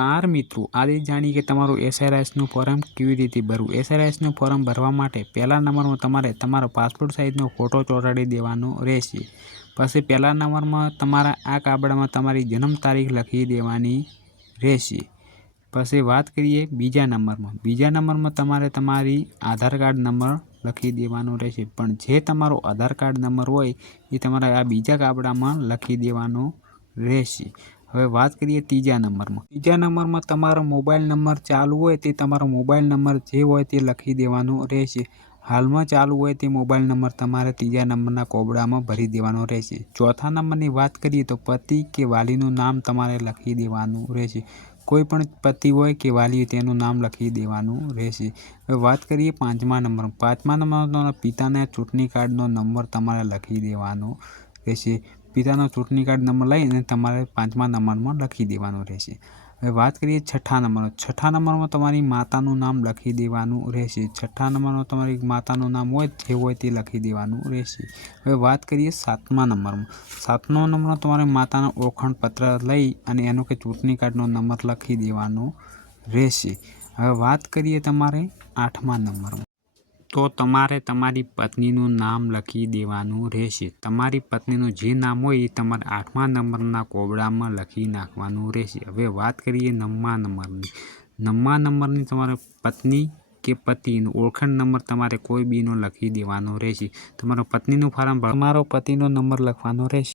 નમસ્કાર મિત્રો, આજે જાણીએ કે તમારું એસઆરઆઈનું ફોર્મ કેવી રીતે ભરવું। એસઆરઆઈનું ફોર્મ ભરવા માટે પહેલા નંબરમાં તમારે તમારો પાસપોર્ટ સાઇઝનો ફોટો ચોંટાડી દેવાનો રહેશે। પછી પહેલા નંબરમાં તમારા આ કાગળમાં તમારી જન્મ તારીખ લખી દેવાની રહેશે। પછી વાત કરીએ બીજા નંબરમાં તમારે તમારી આધાર કાર્ડ નંબર લખી દેવાનો રહેશે। પણ જે તમારો આધાર કાર્ડ નંબર હોય એ તમારે આ બીજા કાગળમાં લખી દેવાનો રહેશે। હવે વાત કરીએ ત્રીજા નંબરમાં તમારો મોબાઈલ નંબર ચાલુ હોય તે તમારો મોબાઈલ નંબર જે હોય તે લખી દેવાનો રહેશે। હાલમાં ચાલુ હોય તે મોબાઈલ નંબર તમારે ત્રીજા નંબરના કોબડામાં ભરી દેવાનો રહેશે। ચોથા નંબરની વાત કરીએ તો પતિ કે વાલીનું નામ તમારે લખી દેવાનું રહેશે। કોઈ પણ પતિ હોય કે વાલી તેનું નામ લખી દેવાનું રહેશે। હવે વાત કરીએ પાંચમા નંબરમાં તમારા પિતાના ચૂંટણી કાર્ડનો નંબર તમારે લખી દેવાનો રહેશે। પિતાનો ચૂંટણી કાર્ડ નંબર લઈને તમારે પાંચમા નંબરમાં લખી દેવાનો રહેશે। હવે વાત કરીએ છઠ્ઠા નંબરમાં તમારી માતાનું નામ લખી દેવાનું રહેશે। છઠ્ઠા નંબરમાં તમારી માતાનું નામ હોય જે હોય તે લખી દેવાનું રહેશે। હવે વાત કરીએ સાતમા નંબરમાં તમારે માતાનો ઓળખાણ પત્ર લઈ અને એનો કે ચૂંટણી કાર્ડનો નંબર લખી દેવાનો રહેશે। હવે વાત કરીએ તમારે આઠમા નંબરમાં, તો તમારે તમારી પત્નીનું નામ લખી દેવાનું રહેશે। તમારી પત્નીનું જે નામ હોય એ તમારે આઠમા નંબરના કોબડામાં લખી નાખવાનું રહેશે। હવે વાત કરીએ નવમા નંબરની તમારે પત્ની કે પતિનો ઓળખાણ નંબર તમારે કોઈ બીનો લખી દેવાનો રહેશે। તમારો પત્નીનું ફોર્મ તમારો પતિનો નંબર લખવાનો રહેશે।